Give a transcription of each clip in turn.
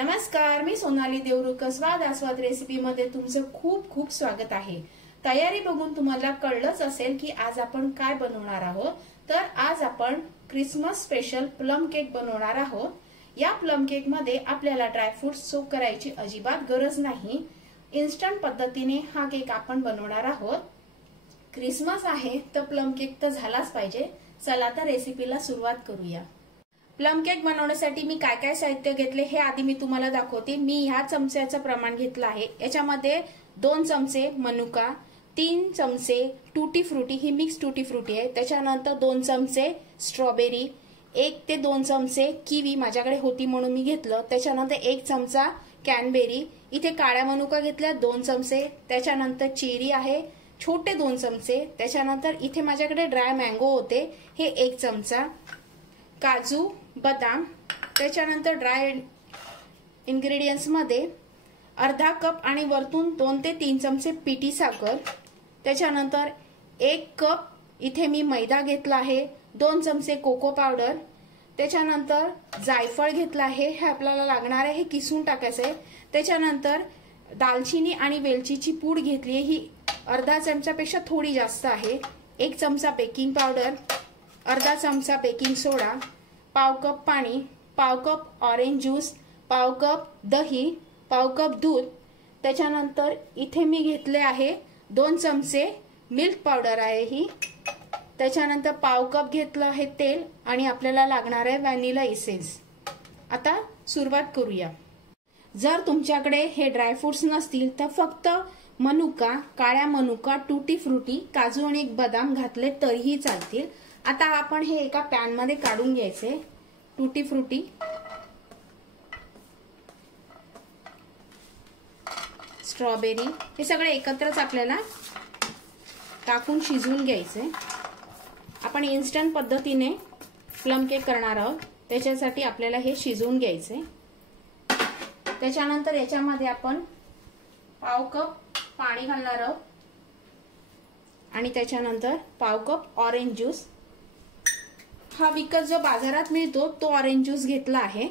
नमस्कार, मी सोनाली देवरुखकर स्वाद आस्वाद रेसिपी मध्ये तुमचं खूप खूप स्वागत आहे। तयारी बघून तुम्हाला कळलंच असेल की आज आपण काय बनवणार आहोत। तर आज आपण क्रिसमस स्पेशल प्लम केक बनवणार आहोत। या प्लम केक मध्ये आपल्याला ड्रायफ्रुट्स सोक करायची अजिबात गरज नाही। इन्स्टंट पद्धतीने हा केक आपण बनवणार आहोत। क्रिसमस आहे तर प्लम केक तर झालाच पाहिजे। चला तर रेसिपीला सुरुवात करूया। प्लम केक बनवण्यासाठी मी काय काय साहित्य घेतले हे आधी मी तुम्हाला दाखवते। मी ह्या चमच्याचं प्रमाण घेतलं आहे। याच्यामध्ये 2 चमचे मनुका, 3 चमचे टूटी फ्रुटी, ही मिक्स टूटी फ्रुटी आहे। त्याच्यानंतर 2 चमचे स्ट्रॉबेरी, 1 ते 2 चमचे किवी माझ्याकडे होती म्हणून मी घेतलं। त्याच्यानंतर 1 चमचा कॅनबेरी, इथे काळ्या मनुका घेतल्या 2 चमचे। त्याच्यानंतर चेरी आहे छोटे 2 चमचे। त्याच्यानंतर इथे माझ्याकडे ड्राय मँगो होते हे 1 चमचा, काजू, बदाम, त्याच्यानंतर ड्राय इंग्रेडियंट्स मध्ये अर्धा कप आणि वरतून 2 ते 3 चमचे पिठी साखर। त्याच्यानंतर 1 कप इथे मी मैदा घेतला आहे, 2 चमचे कोको पावडर। त्याच्यानंतर जायफळ घेतला आहे, हे आपल्याला लागणार आहे, हे किसून टाकायचं आहे। त्याच्यानंतर दालचिनी आणि वेलचीची पूड घेतली आहे, ही अर्धा चमचापेक्षा थोडी जास्त आहे। 1 चमचा बेकिंग पावडर, अर्धा चमचा बेकिंग सोडा, पाव कप पाणी, पाव कप ऑरेंज ज्यूस, पाव कप दही, पाव कप दूध। त्याच्यानंतर इथे मी घेतले आहे 2 चमचे मिल्क पावडर आहे ही। त्याच्यानंतर पाव कप घेतलं आहे तेल आणि आपल्याला लागणार आहे व्हॅनिला एसेन्स। आता सुरुवात करूया। जर तुमच्याकडे हे ड्रायफ्रुट्स नसतील तर फक्त मनुका, काळ्या मनुका, टूटी फ्रुटी, काजू आणि 1 बदाम घातले तरीही चालतील। आता आपण हे एका पॅन मध्ये काढून घ्यायचे। टूटी फ्रुटी, स्ट्रॉबेरी हे सगळे एकत्रच आपल्याला टाकून शिजवून घ्यायचे। आपण इन्स्टंट पद्धतीने प्लम केक करणार आहोत, त्याच्यासाठी आपल्याला हे शिजवून घ्यायचे। त्याच्यानंतर याच्यामध्ये आपण पाव कप पाणी घालणार आहोत आणि त्याच्यानंतर पाव कप ऑरेंज ज्यूस। हा विकत जो बाजारात मिळतो तो ऑरेंज ज्यूस घेतला आहे।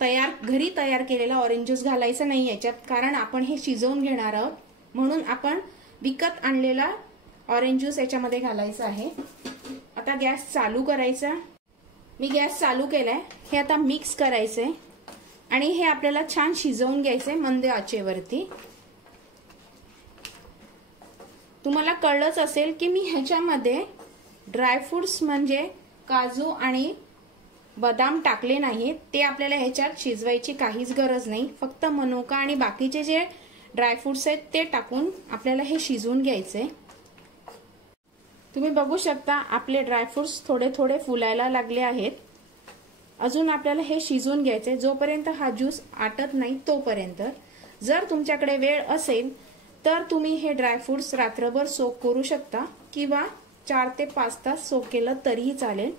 घरी तयार केलेला ऑरेंज ज्यूस घालायचा नाही याच्यात, कारण आपण हे शिजवून घेणार आहोत, म्हणून आपण विकत आणलेला ऑरेंज ज्यूस याच्यामध्ये घालायचा आहे। आता गॅस चालू करायचा। मी गॅस चालू केलाय। हे आता मिक्स करायचंय आणि हे आपल्याला छान शिजवून घ्यायचंय मंद आचेवरती। तुम्हाला कळलंच असेल की मी ह्याच्यामध्ये ड्रायफ्रुट्स म्हणजे काजू आणि बदाम टाकले नाहीत, ते आपल्याला ह्याच्यात शिजवायची काहीच गरज नाही। फक्त मनुका आणि बाकीचे जे ड्रायफ्रुट्स आहेत ते टाकून आपल्याला हे शिजवून घ्यायचे। तुम्ही बघू शकता आपले ड्रायफ्रुट्स थोडे थोडे फुलायला लागले आहेत। अजून आपल्याला हे शिजवून घ्यायचे जोपर्यंत हा ज्यूस आटत नाही तोपर्यंत। जर तुमच्याकडे वेळ असेल तर तुम्ही हे ड्रायफ्रुट्स रात्रभर सोक करू शकता किंवा 4 ते 5 तास सोक केलं तरीही चालेल,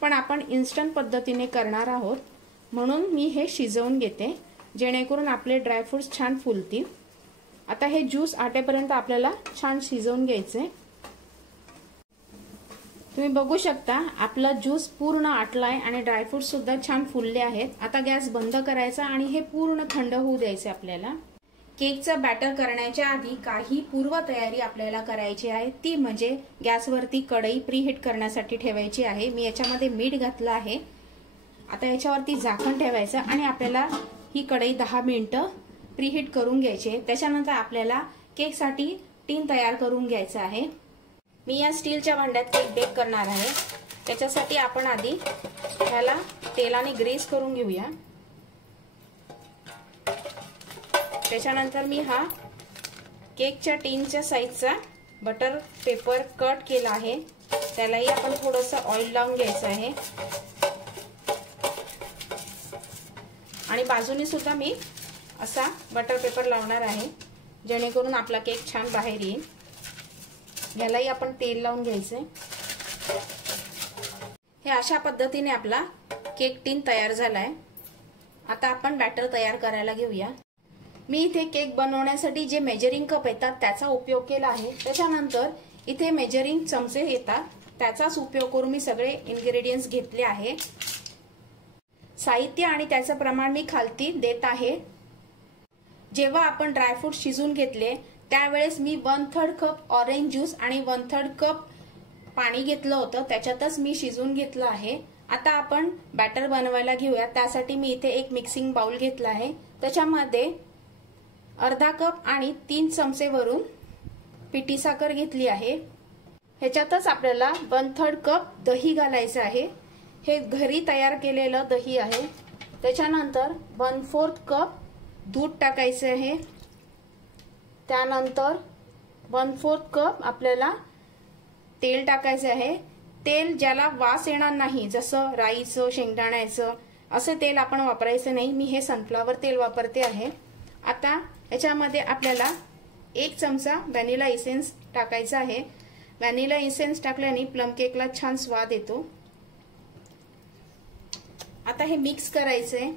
पण आपण इन्स्टंट पद्धतीने करणार आहोत म्हणून मी हे शिजवून घेते, जेणेकरून आपले ड्रायफ्रुट्स छान फुलतील। आता हे ज्यूस आटेपर्यंत आपल्याला छान शिजवून घ्यायचे। तुम्ही बघू शकता आपला ज्यूस पूर्ण आटलाय आणि ड्रायफ्रुट्स सुद्धा छान फुलले आहेत। आता गॅस बंद करायचा आणि हे पूर्ण थंड होऊ द्यायचे आपल्याला। केकचं बॅटर करण्याच्या आधी काही पूर्व तयारी आपल्याला करायची आहे, ती म्हणजे गॅसवरती कढई प्रीहीट करण्यासाठी ठेवायची आहे। मी याच्यामध्ये मीठ घातलं आहे। आता याच्यावरती झाकण ठेवायचं आणि आपल्याला ही कढई 10 मिनिटं प्रीहीट करून घ्यायची। त्याच्यानंतर आपल्याला केकसाठी टीन तयार करून घ्यायचं आहे। मी या स्टीलच्या भांड्यात केक बेक करणार आहे। त्याच्यासाठी आपण आधी ह्याला तेलाने ग्रीस करून घेऊया। त्याच्यानंतर मी हा केकच्या टीनच्या साइजचा बटर पेपर कट केला आहे, त्यालाही आपण थोडंसं ऑइल लावून घ्यायचं आहे आणि बाजूने सुद्धा मी असा बटर पेपर लावणार आहे, जेणेकरून आपला केक छान बाहेर येईल। यालाही आपण तेल लावून घ्यायचे। हे अशा पद्धतीने आपला केक टीन तयार झालाय। आता आपण बॅटर तयार करायला घेऊया। मी इथे केक बनवण्यासाठी जे मेजरिंग कप येतात त्याचा उपयोग केला आहे। त्याच्यानंतर इथे मेजरिंग चमचे येतात, त्याचाच उपयोग करून मी सगळे इन्ग्रेडियंट्स घेतले आहे। साहित्य आणि त्याचं प्रमाण मी खालती देत आहे। जेव्हा आपण ड्रायफ्रूट शिजून घेतले त्यावेळेस मी 1/3 कप ऑरेंज ज्यूस आणि 1/3 कप पाणी घेतलं होतं, त्याच्यातच मी शिजून घेतलं आहे। आता आपण बॅटर बनवायला घेऊया। त्यासाठी मी इथे एक मिक्सिंग बाउल घेतला आहे, त्याच्यामध्ये अर्धा कप आणि 3 चमचे वरून पिठी साखर घेतली आहे। ह्याच्यातच आपल्याला 1/3 कप दही घालायचं आहे। हे घरी तयार केलेलं दही आहे। त्याच्यानंतर 1/4 कप दूध टाकायचे आहे। त्यानंतर 1/4 कप आपल्याला तेल टाकायचे आहे। तेल ज्याला वास येणार नाही, जसं राईचं, शेंगदाण्याचं, असं तेल आपण वापरायचं नाही। मी हे सनफ्लॉवर तेल वापरते आहे। आता याच्यामध्ये आपल्याला 1 चमचा व्हॅनिला इसेन्स टाकायचा आहे। व्हॅनिला इसेन्स टाकल्याने प्लम केकला छान स्वाद येतो। आता हे मिक्स करायचंय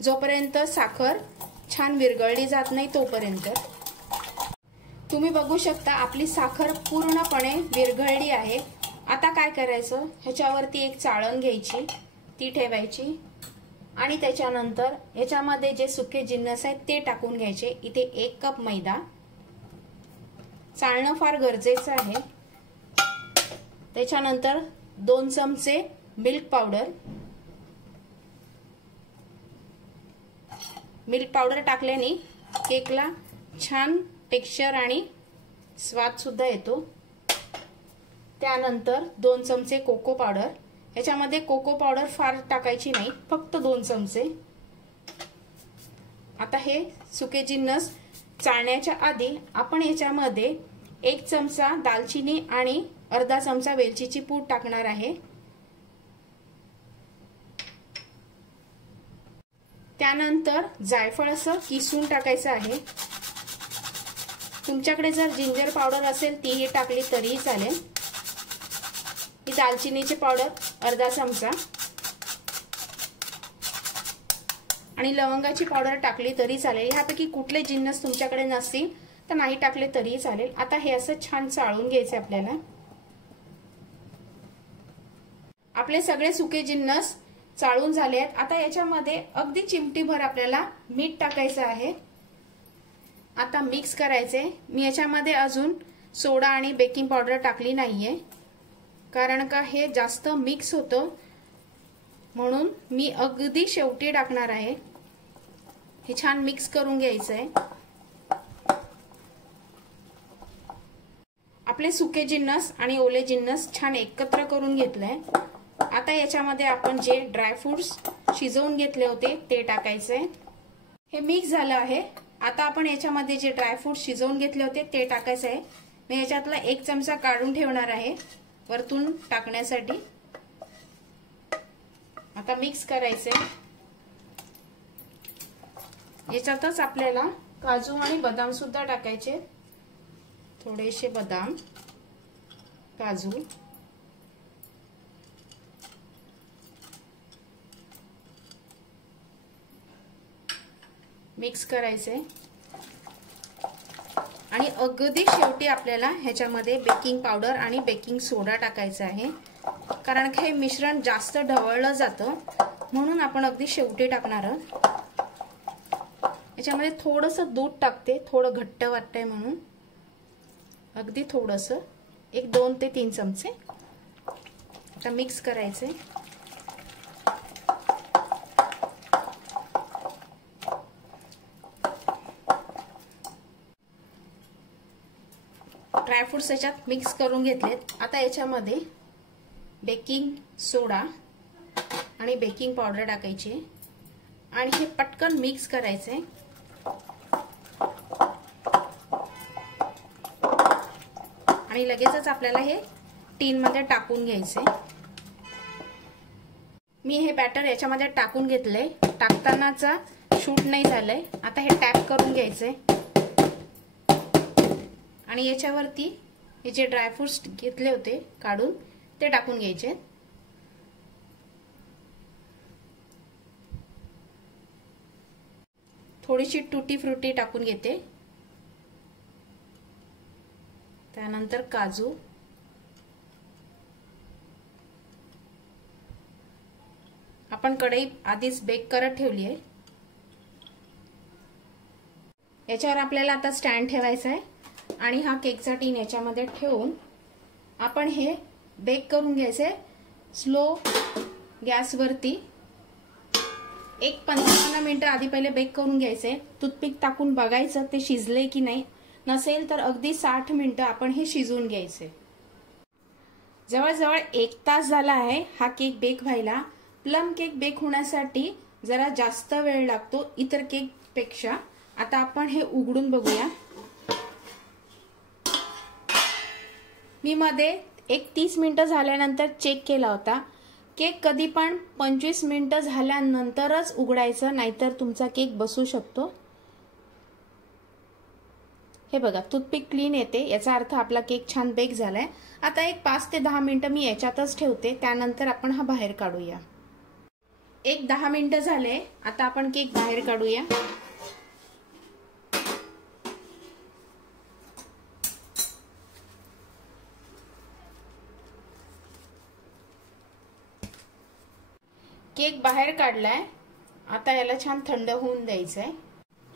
जोपर्यंत साखर छान विरघळली जात नाही तोपर्यंत। तुम्ही बघू शकता आपली साखर पूर्णपणे विरघळली आहे। आता काय करायचं, ह्याच्यावरती एक चाळण घ्यायची, ती ठेवायची आणि त्याच्यानंतर ह्याच्यामध्ये जे सुके जिन्नस आहेत ते टाकून घ्यायचे। इथे 1 कप मैदा, चाळणं फार गरजेचं आहे। त्याच्यानंतर 2 चमचे मिल्क पावडर। मिल्क पावडर टाकल्याने केकला छान टेक्स्चर आणि स्वाद सुद्धा येतो। त्यानंतर 2 चमचे कोको पावडर। याच्यामध्ये कोको पावडर फार टाकायची नाही, फक्त 2 चमचे। आता हे सुके जिन्नस चाळण्याच्या आधी आपण याच्यामध्ये 1 चमचा दालचिनी आणि अर्धा चमचा वेलचीची पूड टाकणार आहे। त्यानंतर जायफळ असं किसून टाकायचं आहे। तुमच्याकडे जर जिंजर पावडर असेल तीही टाकली तरीही चालेल। ही दालचिनीची पावडर अर्धा चमचा आणि लवंगाची पावडर टाकली तरी चालेल। ह्यापैकी कुठले जिन्नस तुमच्याकडे नसतील तर नाही टाकले तरीही चालेल। आता हे असं छान चाळून घ्यायचे आपल्याला। आपले सगळे सुके जिन्नस चाळून झाले आहेत। आता याच्यामध्ये अगदी चिमटीभर आपल्याला मीठ टाकायचं आहे। आता मिक्स करायचे। मी याच्यामध्ये अजून सोडा आणि बेकिंग पावडर टाकली नाहीये, कारण का हे जास्त मिक्स होतं, म्हणून मी अगदी शेवटी टाकणार आहे। हे छान मिक्स करून घ्यायचंय। आपले सुके जिन्नस आणि ओले जिन्नस छान एकत्र करून घेतलंय। आता याच्यामध्ये आपण जे ड्रायफ्रुट्स शिजवून घेतले होते ते टाकायचे। हे मिक्स झालं आहे। आता आपण याच्यामध्ये जे ड्रायफ्रुट्स शिजवून घेतले होते ते टाकायचे आहे। मी याच्यातला 1 चमचा काढून ठेवणार आहे वरतून टाकण्यासाठी। आता मिक्स करायचे। याच्यातच आपल्याला काजू आणि बदाम सुद्धा टाकायचे। थोडेसे बदाम, काजू, मिक्स करायचे आणि अगदी शेवटी आपल्याला ह्याच्यामध्ये बेकिंग पावडर आणि बेकिंग सोडा टाकायचा आहे, कारण हे मिश्रण जास्त ढवळलं जातं म्हणून आपण अगदी शेवटी टाकणार आहोत। याच्यामध्ये थोडंसं दूध टाकते, थोडं घट्ट वाटतंय म्हणून, अगदी थोडंसं, एक 2 ते 3 चमचे। आता मिक्स करायचे। ड्रायफ्रुट्स याच्यात मिक्स करून घेतलेत। आता याच्यामध्ये बेकिंग सोडा आणि बेकिंग पावडर टाकायची आणि हे पटकन मिक्स करायचे। आणि लगेचच आपल्याला हे टीन मध्ये टाकून घ्यायचे। मी हे बॅटर याच्यामध्ये टाकून घेतलंय, टाकतानाचा शूट नाही झालंय। आता हे टॅप करून घ्यायचे आणि याच्यावरती हे जे ड्रायफ्रुट्स घेतले होते काढून ते टाकून घ्यायचे। थोडीशी टूटी फ्रुटी टाकून घेते। त्यानंतर काजू, आपण कढई आधीच बेक करत ठेवली आहे. याच्यावर आपल्याला आता स्टँड ठेवायचा आहे आणि हा केकचा टीन याच्यामध्ये ठेवून आपण हे बेक करून घ्यायचे स्लो गॅसवरती. 15 मिनिटं आधी पहिले बेक करून घ्यायचे. टूथपिक टाकून बघायचं ते शिजले की नाही. नसेल तर अगदी 60 मिनिटं आपण हे शिजवून घ्यायचे. जवळजवळ 1 तास झाला आहे हा केक बेक व्हायला. प्लम केक बेक होण्यासाठी जरा जास्त वेळ लागतो इतर केक पेक्षा. आता आपण हे उघडून बघूया. मी मध्ये 30 मिनिटं झाल्यानंतर चेक केला होता. केक कधी पण 25 मिनिटं झाल्यानंतरच उघडायचं, नाहीतर तुमचा केक बसू शकतो. हे बघा टूथपिक क्लीन येते, याचा अर्थ आपला केक छान बेक झालाय. आता 5 ते 10 मिनिटं मी याच्यातच ठेवते, त्यानंतर आपण हा बाहेर काढूया. 10 मिनिटं झाले. आता आपण केक बाहेर काढूया. केक बाहेर काढलाय. आता याला छान थंड होऊन द्यायचंय.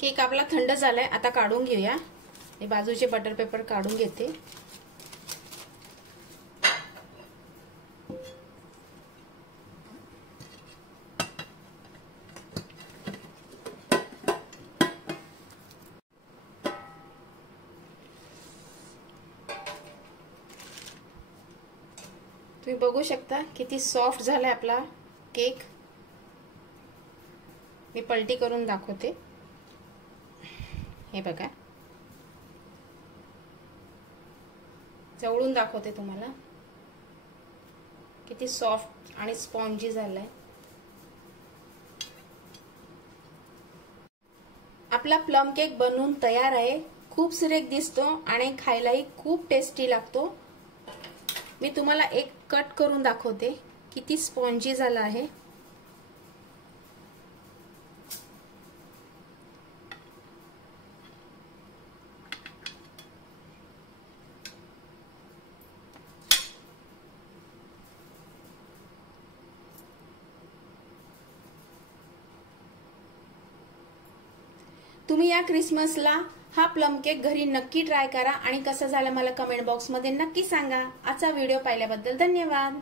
केक आपला थंड झालाय. आता काढून घेऊया. हे बाजूचे बटर पेपर काढून घेते. तुम्ही बघू शकता किती सॉफ्ट झालाय आपला केक. मी पलटी करून दाखवते. हे बघा, जवळून दाखवते तुम्हाला किती सॉफ्ट आणि स्पॉन्जी झालाय. आपला प्लम केक बनवून तयार आहे. खूप सुरेख दिसतो आणि खायलाही खूप टेस्टी लागतो. मी तुम्हाला एक कट करून दाखवते किती स्पॉन्जी झाला आहे. तुम्ही या क्रिसमसला हा प्लम केक घरी नक्की ट्राय करा आणि कसा झाला मला कमेंट बॉक्स मध्ये नक्की सांगा. आजचा व्हिडिओ पाहिल्याबद्दल धन्यवाद.